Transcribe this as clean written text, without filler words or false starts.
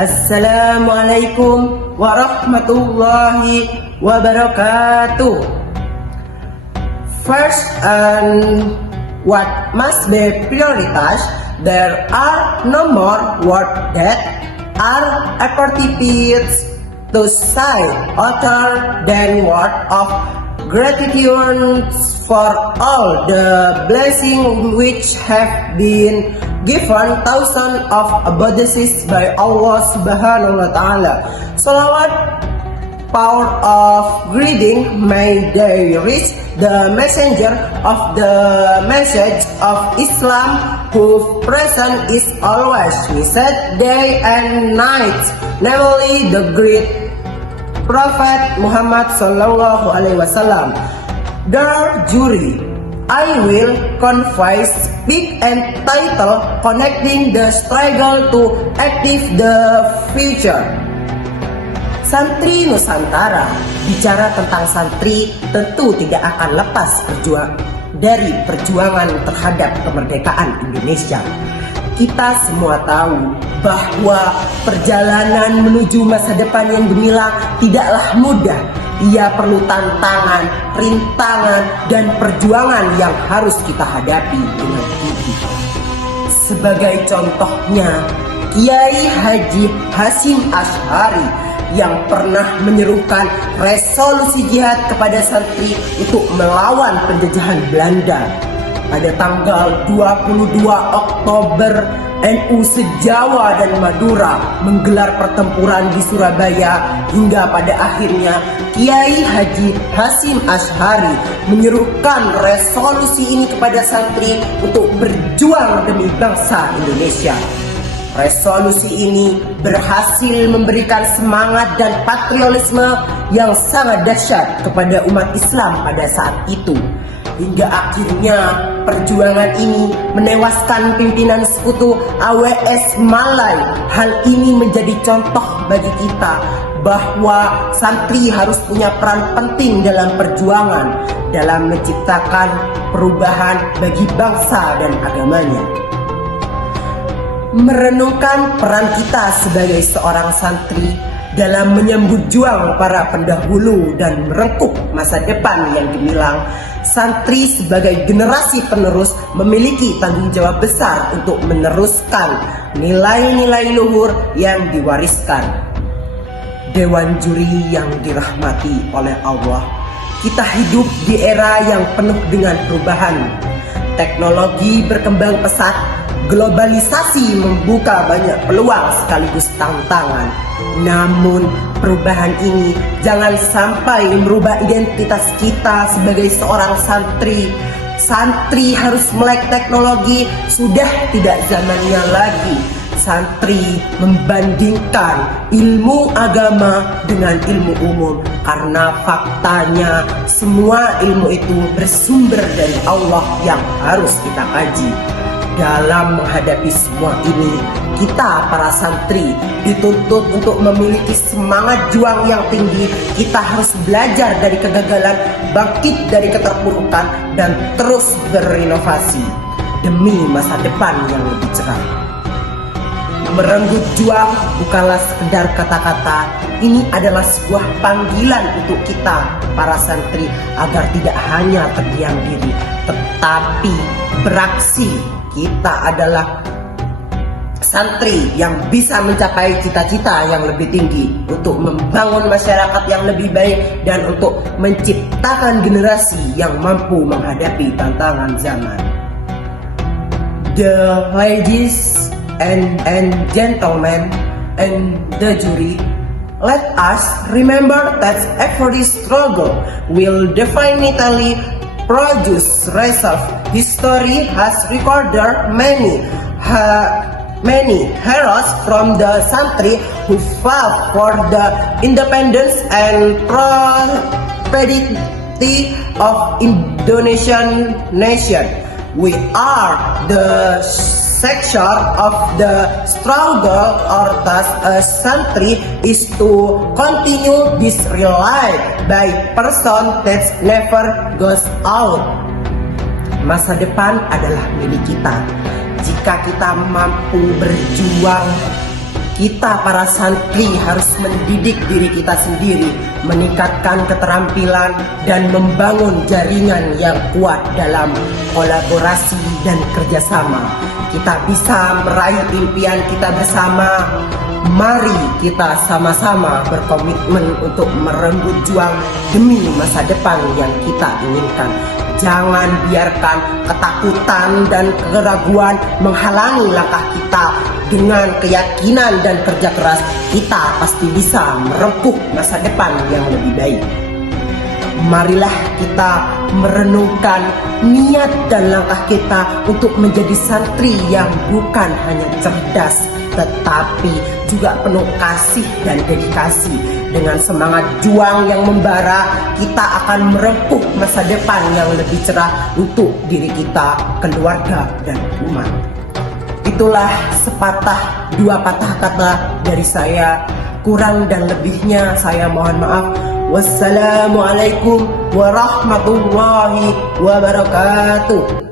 Assalamualaikum warahmatullahi wabarakatuh. First, what must be prioritized? There are no more words that are appropriate to say other than word of gratitude for all the blessings which have been given thousands of abundances by Allah Subhanahu wa Ta'ala. Salawat, power of greeting, may they reach the messenger of the message of Islam, whose presence is always visited day and night, namely the great Prophet Muhammad Sallallahu Alaihi Wasallam. Dear jury, I will confess, speak and title connecting the struggle to achieve the future. Santri Nusantara, bicara tentang santri tentu tidak akan lepas dari perjuangan terhadap kemerdekaan Indonesia. Kita semua tahu bahwa perjalanan menuju masa depan yang gemilang tidaklah mudah. Ia perlu tantangan, rintangan, dan perjuangan yang harus kita hadapi dengan gigih. Sebagai contohnya, Kiai Haji Hasyim Asy'ari yang pernah menyerukan resolusi jihad kepada santri untuk melawan penjajahan Belanda. Pada tanggal 22 Oktober, NU se-Jawa dan Madura menggelar pertempuran di Surabaya, hingga pada akhirnya Kiai Haji Hasyim Asy'ari menyerukan resolusi ini kepada santri untuk berjuang demi bangsa Indonesia. Resolusi ini berhasil memberikan semangat dan patriotisme yang sangat dahsyat kepada umat Islam pada saat itu. Hingga akhirnya perjuangan ini menewaskan pimpinan sekutu AWS Malai. Hal ini menjadi contoh bagi kita bahwa santri harus punya peran penting dalam perjuangan, dalam menciptakan perubahan bagi bangsa dan agamanya. Merenungkan peran kita sebagai seorang santri dalam menyambut juang para pendahulu dan merengkuh masa depan yang gemilang, santri sebagai generasi penerus memiliki tanggung jawab besar untuk meneruskan nilai-nilai luhur yang diwariskan. Dewan juri yang dirahmati oleh Allah, kita hidup di era yang penuh dengan perubahan. Teknologi berkembang pesat, globalisasi membuka banyak peluang sekaligus tantangan. Namun perubahan ini jangan sampai merubah identitas kita sebagai seorang santri. Santri harus melek teknologi, sudah tidak zamannya lagi santri membandingkan ilmu agama dengan ilmu umum, karena faktanya semua ilmu itu bersumber dari Allah yang harus kita kaji. Dalam menghadapi semua ini, kita para santri dituntut untuk memiliki semangat juang yang tinggi. Kita harus belajar dari kegagalan, bangkit dari keterpurukan, dan terus berinovasi demi masa depan yang lebih cerah. Merenggut juang bukanlah sekedar kata-kata. Ini adalah sebuah panggilan untuk kita para santri agar tidak hanya terdiam diri, tetapi beraksi. Kita adalah santri yang bisa mencapai cita-cita yang lebih tinggi untuk membangun masyarakat yang lebih baik dan untuk menciptakan generasi yang mampu menghadapi tantangan zaman. The ladies and gentlemen and the jury, let us remember that every struggle will definitely produce result. History has recorded many heroes from the santri who fought for the independence and prosperity of Indonesian nation. We are the section of the struggle, or thus a santri is to continue this relay by person that never goes out. Masa depan adalah milik kita. Jika kita mampu berjuang kita para santri harus mendidik diri kita sendiri, meningkatkan keterampilan dan membangun jaringan yang kuat dalam kolaborasi dan kerjasama. Kita bisa meraih impian kita bersama. Mari kita sama-sama berkomitmen untuk merenggut juang demi masa depan yang kita inginkan. Jangan biarkan ketakutan dan keraguan menghalangi langkah kita. Dengan keyakinan dan kerja keras, kita pasti bisa merempuh masa depan yang lebih baik. Marilah kita merenungkan niat dan langkah kita untuk menjadi santri yang bukan hanya cerdas, tetapi juga penuh kasih dan dedikasi. Dengan semangat juang yang membara, kita akan merempuh masa depan yang lebih cerah untuk diri kita, keluarga, dan umat. Itulah sepatah dua patah kata dari saya. Kurang dan lebihnya saya mohon maaf. Wassalamualaikum warahmatullahi wabarakatuh.